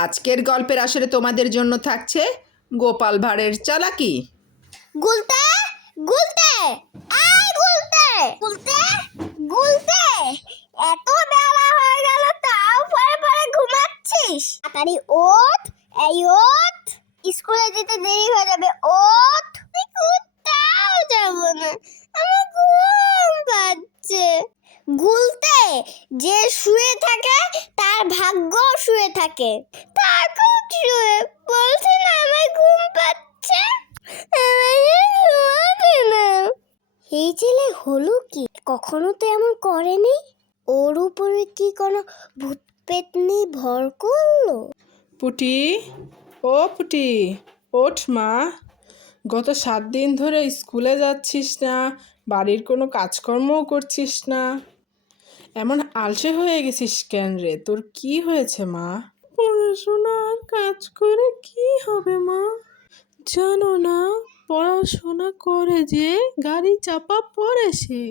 আজকের গল্পের আসরে তোমাদের জন্য থাকছে গোপাল ভাঁড়ের চালাকি। গুলতে গুলতে এই গুলতে গুলতে গুলতে এত বেলা হয়ে গেল তাও পরে পরে ঘুমাচ্ছিস। তাড়াতাড়ি ওঠ, এই ওঠ, স্কুলে যেতে দেরি হয়ে যাবে। ওঠ, আমি কোথাও যাব না, আমার ঘুম পাচ্ছে। গুলতে যে শুয়ে থাকে তার ভাগ্য শুয়ে থাকে, তার খুব শুয়ে বলছে না আমার ঘুম পাচ্ছে। এই ছেলে হলো কি? কখনো তো এমন করেনি। ওর উপরে কি কোনো ভূত পেতনি ভর করলো? পুটি, ও পুটি, ওঠ মা। গত 7 দিন ধরে স্কুলে যাচ্ছিস না, বাড়ির কোনো কাজকর্মও করছিস না, এমন আলসে হয়ে গেছিস কেন রে? তোর কি হয়েছে মা? পড়াশোনা আর কাজ করে কি হবে মা? জানো না, পড়াশোনা করে যে গাড়ি চাপা পড়ে সে।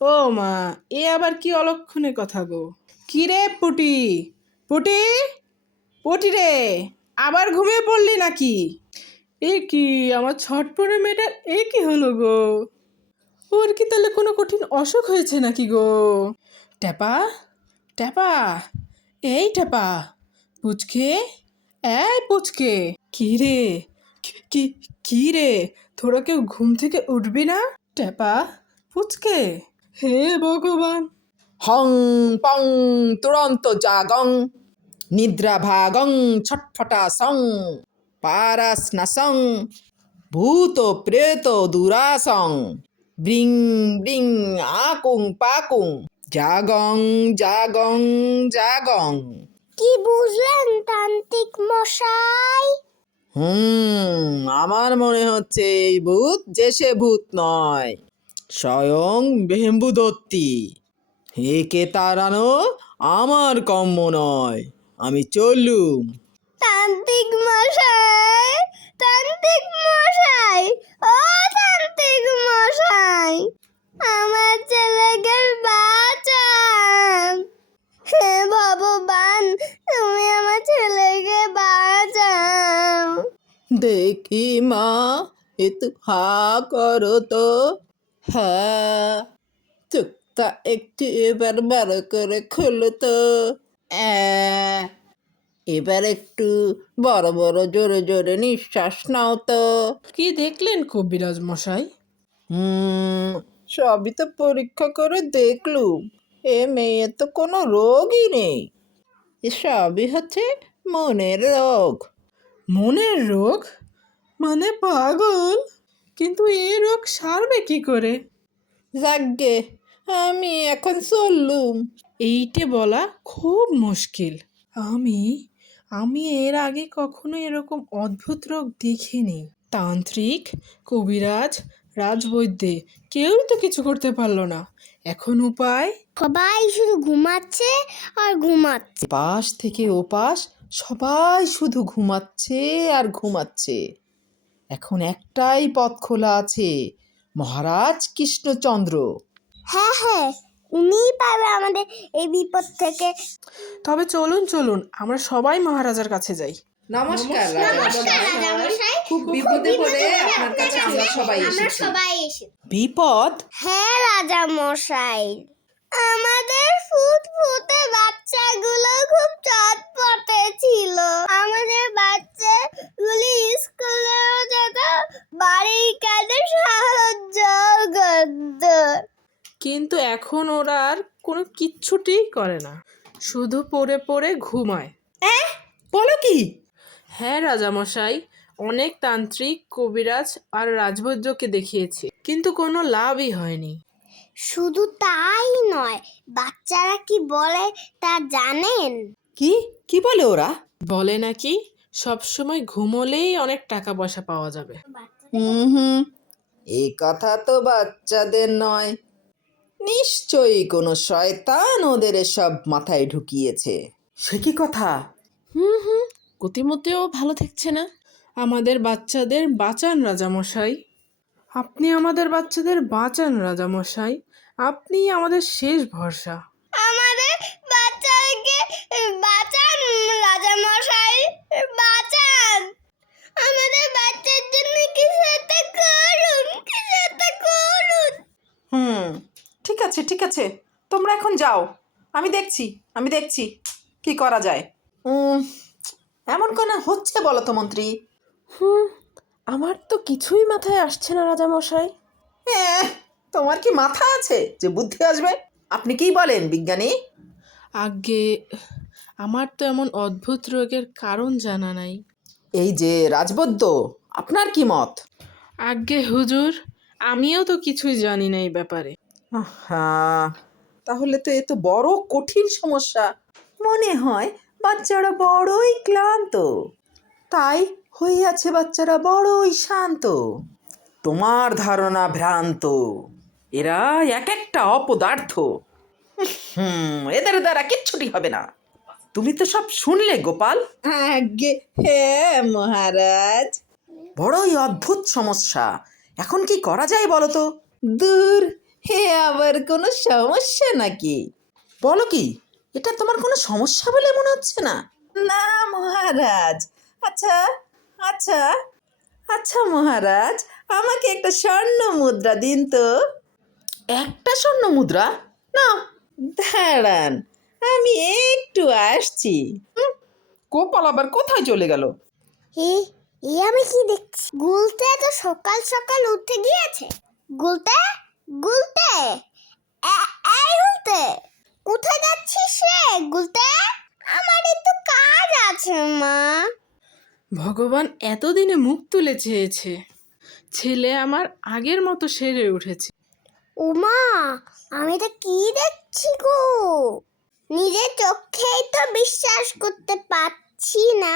ও মা, এ আবার কি অলক্ষণে কথা গো? কি রে পুটি, পুটি, পুটি রে, আবার ঘুমিয়ে পড়লি নাকি? এ কি আমার ছটপটে মেয়েটার এ কি হলো গো? ওর কি তাহলে কোনো কঠিন অসুখ হয়েছে নাকি গো? ট্যাপা, ট্যাপা, এই ট্যাপা, পুচকে, এই পুচকে, কি রে, কি কি রে, তোরা কেউ ঘুম থেকে উঠবি না? ট্যাপা, পুচকে, হে ভগবান। হং পং তুরন্ত জাগং নিদ্রা ভাগং ছটফটা সং পারাস নাসং ভূত প্রেত দুরাসং ব্রিং ব্রিং আকুং পাকুং জাগং জাগং জাগং। কি বুঝলেন তান্ত্রিক মশাই? আমার মনে হচ্ছে এই ভূত যে সে ভূত নয়, স্বয়ং বেম্বুদত্তি। একে তাড়ানো আমার কম্ম নয়, আমি চললুম। তান্ত্রিক মশাই, তান্ত্রিক মশাই, ও তান্ত্রিক মশাই, আমার ছেলেকে বাঁচান। হে ভগবান, তুমি আমার ছেলেকে বাঁচাও। দেখি মা, একটু হা করো তো। হ্যাঁ, চোখটা একটু এবার বড় করে খোলো তো। এবার একটু বড় বড় জোরে জোরে নিঃশ্বাস নাও তো। কি দেখলেন কবিরাজ মশাই? সবই তো পরীক্ষা করে দেখলুম, এ মেয়ে তো কোনো রোগই নেই, এ সবই হচ্ছে মনের রোগ। মনের রোগ? মানে পাগল? কিন্তু এই রোগ সারবে কি করে? যাগ্গে, আমি এখন চললুম। এইটে বলা খুব মুশকিল। আমি আমি এর আগে কখনো এরকম অদ্ভুত রোগ দেখিনি। তান্ত্রিক, কবিরাজ, রাজবৈদ্যে কেউই তো কিছু করতে পারলো না। এখন উপায়? সবাই শুধু ঘুমাচ্ছে আর ঘুমাচ্ছে। পাশ থেকে ওপাশ সবাই শুধু ঘুমাচ্ছে আর ঘুমাচ্ছে। এখন একটাই পথ খোলা আছে, মহারাজ কৃষ্ণচন্দ্র। হ্যাঁ হ্যাঁ, উনিই পাবে আমাদের এই বিপদ থেকে। তবে চলুন চলুন, আমরা সবাই মহারাজার কাছে যাই। নমস্কার রাজামশাই, খুব বিপদে পড়ে আপনার কাছে আমরা সবাই এসেছি। বিপদ? হ্যাঁ রাজামশাই, আমাদের ফুটফুটে বাচ্চাগুলো খুব চটপটে ছিল। আমাদের বাচ্চাগুলি স্কুলেও যেত, বাড়ির কাজে সাহায্য করত। কিন্তু এখন ওরা আর কোনো কিচ্ছুটি করে না, শুধু পড়ে পড়ে ঘুমায়। বলো কি? হ্যাঁ রাজামশাই, অনেক তান্ত্রিক, কবিরাজ আর রাজবৈদ্যকে দেখিয়েছি, কিন্তু কোনো লাভই হয়নি। শুধু তাই নয়, বাচ্চারা কি বলে তা জানেন? কি কি বলে ওরা? বলে নাকি সবসময় ঘুমোলেই অনেক টাকা পয়সা পাওয়া যাবে। হুম, এই কথা তো বাচ্চাদের নয়, নিশ্চয়ই কোনো শয়তান ওদের সব মাথায় ঢুকিয়েছে। সে কি কথা? গতিমতেও ভালো থাকছে না। আমাদের বাচ্চাদের বাঁচান রাজামশাই, আপনি আমাদের বাচ্চাদের বাঁচান রাজামশাই, আপনি আমাদের শেষ ভরসা। আমাদের বাচ্চাকে বাঁচান রাজা আছে, তোমরা এখন যাও, আমি দেখছি কি করা যায়। এমন কেন হচ্ছে বলো তো মন্ত্রী? আমার তো কিছুই মাথায় আসছে না রাজামশাই। তোমার কি মাথা আছে যে বুদ্ধি আসবে? আপনি কি বলেন বিজ্ঞানী? আগে আমার তো এমন অদ্ভুত রোগের কারণ জানা নাই। এই যে রাজবৈদ্য, আপনার কি মত? আগে হুজুর, আমিও তো কিছুই জানি না এই ব্যাপারে। হ্যাঁ, তাহলে তো এ তো বড় কঠিন সমস্যা। মনে হয় বাচ্চারা বড়ই ক্লান্ত, তাই হইয়াছে বাচ্চারা বড়ই শান্ত। তোমার ধারণা ভ্রান্ত, এরা এক একটা অপদার্থ। এদের দ্বারা কিচ্ছুটি হবে না। তুমি তো সব শুনলে গোপাল। আগে হ্যাঁ মহারাজ। বড়ই অদ্ভুত সমস্যা, এখন কি করা যায় বলো তো? দূর, হে আবার কোনো সমস্যা নাকি? বলো কি, এটা তোমার কোনো সমস্যা বলে মনে হচ্ছে না? না মহারাজ। আচ্ছা আচ্ছা আচ্ছা মহারাজ, আমাকে একটা স্বর্ণ মুদ্রা দিন তো। একটা স্বর্ণ মুদ্রা? না। দাঁড়ান, আমি একটু আসছি। গোপাল আবার কোথায় চলে গেল? এ এ আমি কি দেখছি? গুলতে তো সকাল সকাল উঠে গিয়েছে। গুলতে গুলতে এই গুলতে, কোথায় যাচ্ছিস রে গুলতে? আমার একটু কাজ আছে মা। ভগবান এতদিনে মুখ তুলে চেয়েছে, ছেলে আমার আগের মতো সেরে উঠেছে। উমা, আমি তো কি দেখছি গো, নিজের চোখেই তো বিশ্বাস করতে পারছি না।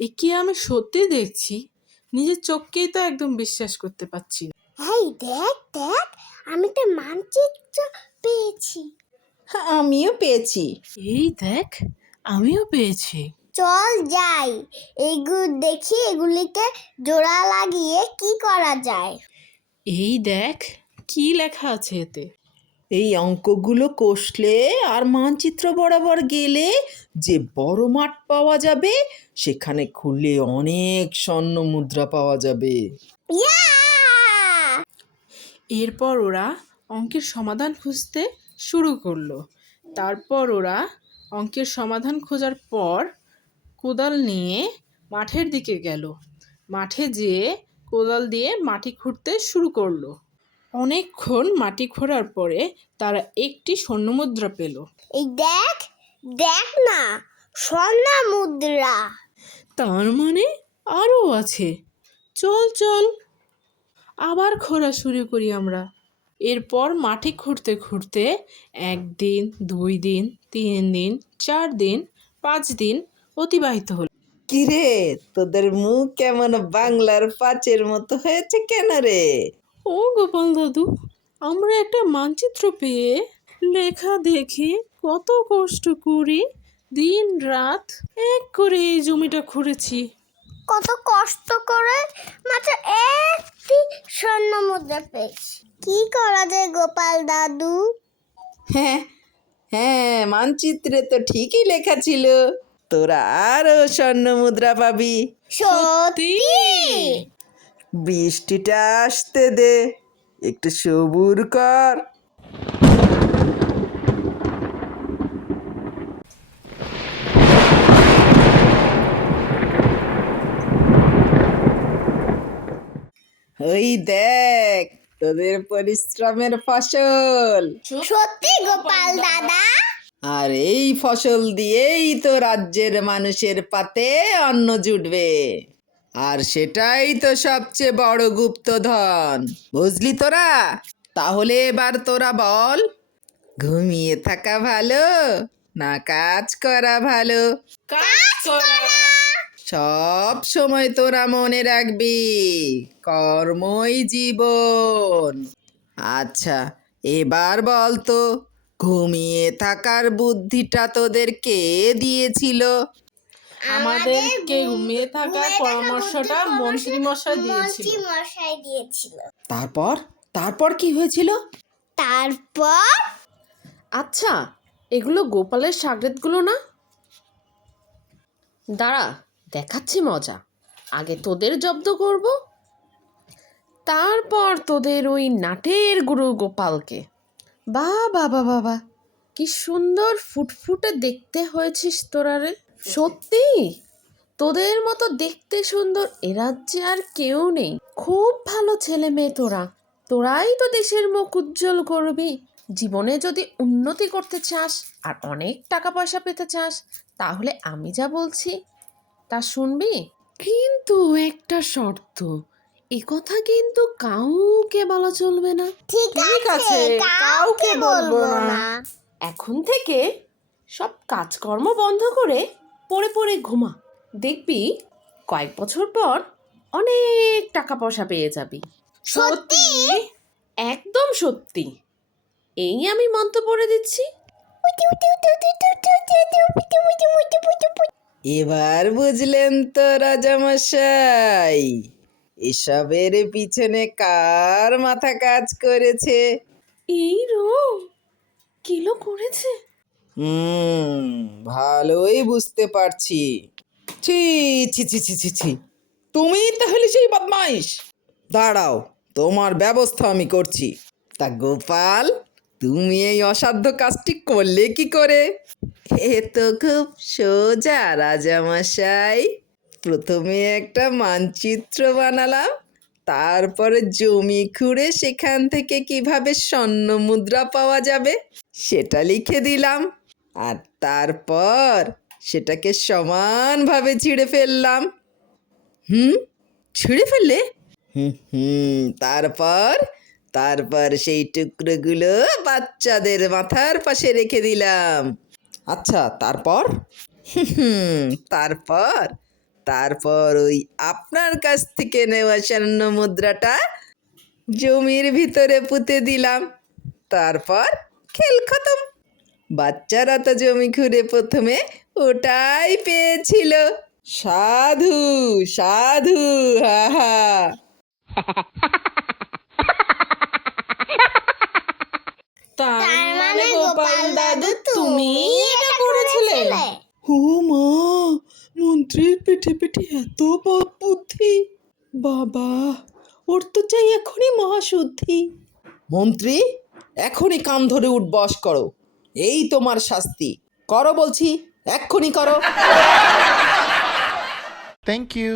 এ কি আমি সত্যি দেখছি? নিজের চোখকেই তো একদম বিশ্বাস করতে পারছি না। এই দেখ দেখ, আমি তো মানচিত্র পেয়েছি। হ্যাঁ, আমিও পেয়েছি। এই দেখ, আমিও পেয়েছি। চল যাই, এইগুলো দেখি এগুলিকে জোড়া লাগিয়ে কি করা যায়। এই দেখ, কি লেখা আছে এতে। এই অঙ্কগুলো কষলে আর মানচিত্র বরাবর গেলে যে বড় মাঠ পাওয়া যাবে, সেখানে খুললে অনেক স্বর্ণ মুদ্রা পাওয়া যাবে। ইয়া! এরপর ওরা অঙ্কের সমাধান খুঁজতে শুরু করলো। তারপর ওরা অঙ্কের সমাধান খোঁজার পর কোদাল নিয়ে মাঠের দিকে গেল। মাঠে যেয়ে কোদাল দিয়ে মাটি খুঁড়তে শুরু করলো। অনেকক্ষণ মাটি খোঁড়ার পরে তারা একটি স্বর্ণমুদ্রা পেল। এই দেখ দেখ না, স্বর্ণ মুদ্রা। তার মানে আরও আছে। চল চল, আবার খোঁড়া শুরু করি আমরা। এরপর মাটি খুঁড়তে খুঁড়তে 1 দিন, 2 দিন, 3 দিন, 4 দিন, 5 দিন অতিবাহিত হলো। কিরে, তোদের মুখ কেমন বাংলার পাঁচের মতো হয়েছে কেন রে? ও গোপাল দাদু, আমরা একটা মানচিত্র পেয়ে লেখা দেখে কত কষ্ট করি দিন রাত এক করে এই জমিটা খুঁড়েছি। কত কষ্ট করে মাত্র একটি স্বর্ণ মুদ্রা পেয়েছি। কি করা যায় গোপাল দাদু? হ্যাঁ হ্যাঁ, মানচিত্রে তো ঠিকই লেখা ছিল, তোরা আরো স্বর্ণ মুদ্রা পাবি। সত্যি? বৃষ্টিটা আসতে দে, একটু সবুর কর। ওই দেখ, তোদের পরিশ্রমের ফসল। সত্যি গোপাল দাদা? আর এই ফসল দিয়েই তো রাজ্যের মানুষের পাতে অন্ন জুটবে, আর সেটাই তো সবচেয়ে বড় গুপ্তধন, বুঝলি তোরা? তাহলে এবার তোরা বল, ঘুমিয়ে থাকা ভালো না কাজ করা ভালো? কাজ করা। সব সময় তোরা মনে রাখবি, কর্মই জীবন। আচ্ছা, এবার বল তো, ঘুমিয়ে থাকার বুদ্ধিটা তোদের কে দিয়েছিল? আমাদেরকে ঘুমিয়ে থাকার পরামর্শটা মন্ত্রী মশাই দিয়েছিল। মশাই দিয়েছিল। তারপর তারপর কি হয়েছিল? তারপর আচ্ছা, এগুলো গোপালের সাগরেদগুলো না? দাঁড়া, দেখাচ্ছি মজা। আগে তোদের জব্দ করব, তারপর তোদের ওই নাটের গুরু গোপালকে। বাবা বাবা বা, কি সুন্দর ফুটফুটে দেখতে হয়েছিস তোরা রে। সত্যি তোদের মতো দেখতে সুন্দর এ রাজ্যে আর কেউ নেই। খুব ভালো ছেলে মেয়ে তোরা। তোরাই তো দেশের মুখ উজ্জ্বল করবি। জীবনে যদি উন্নতি করতে চাস আর অনেক টাকা পয়সা পেতে চাস, তাহলে আমি যা বলছি তা শুনবি। কিন্তু একটা শর্ত, এ কথা কিন্তু কাউকে বলা চলবে না। ঠিক আছে, কাউকে বলবো না। এখন থেকে সব কাজকর্ম বন্ধ করে পড়ে পড়ে ঘুমা। দেখবি কয়েক বছর পর অনেক টাকা পয়সা পেয়ে যাবি। সত্যি? একদম সত্যি। এই আমি মন্ত্র পড়ে দিচ্ছি। এবার বুঝলেন তো রাজামশাই, এসবের পিছনে কার মাথা কাজ করেছে? এই কিলো করেছে। ভালোই বুঝতে পারছি। ছি ছি ছি ছি ছি ছি, তুমি তাহলে সেই বদমাইশ? দাঁড়াও, তোমার ব্যবস্থা আমি করছি। তা গোপাল, তুমি এই অসাধ্য কাজটি করলে কি করে? এ তো খুব সোজা রাজামশাই। প্রথমে একটা মানচিত্র বানালাম, তারপরে জমি খুঁড়ে সেখান থেকে কিভাবে স্বর্ণ মুদ্রা পাওয়া যাবে সেটা লিখে দিলাম, আর তারপর সেটাকে সমানভাবে ছিঁড়ে ফেললাম। ছিঁড়ে ফেললে? তারপর তারপর সেই টুকরোগুলো বাচ্চাদের মাথার পাশে রেখে দিলাম। আচ্ছা, তারপর? তারপর তারপর ওই আপনার কাছ থেকে নেওয়া স্বর্ণ মুদ্রাটা জমির ভিতরে পুঁতে দিলাম। তারপর খেল খতম। বাচ্চারা তো জমি খুঁড়ে প্রথমে ওটাই পেয়েছিল। সাধু সাধু, হা হা। তার মানে গোপাল দাদু তুমিই এটা করেছিলে? ও মা, মন্ত্রীর পিঠে পিঠে এত বুদ্ধি! বাবা, ওর তো চাই এখনই মহাশুদ্ধি। মন্ত্রী, এখনই কান ধরে উঠবস করো, এই তোমার শাস্তি। করো বলছি, এক্ষুনি করো। Thank you.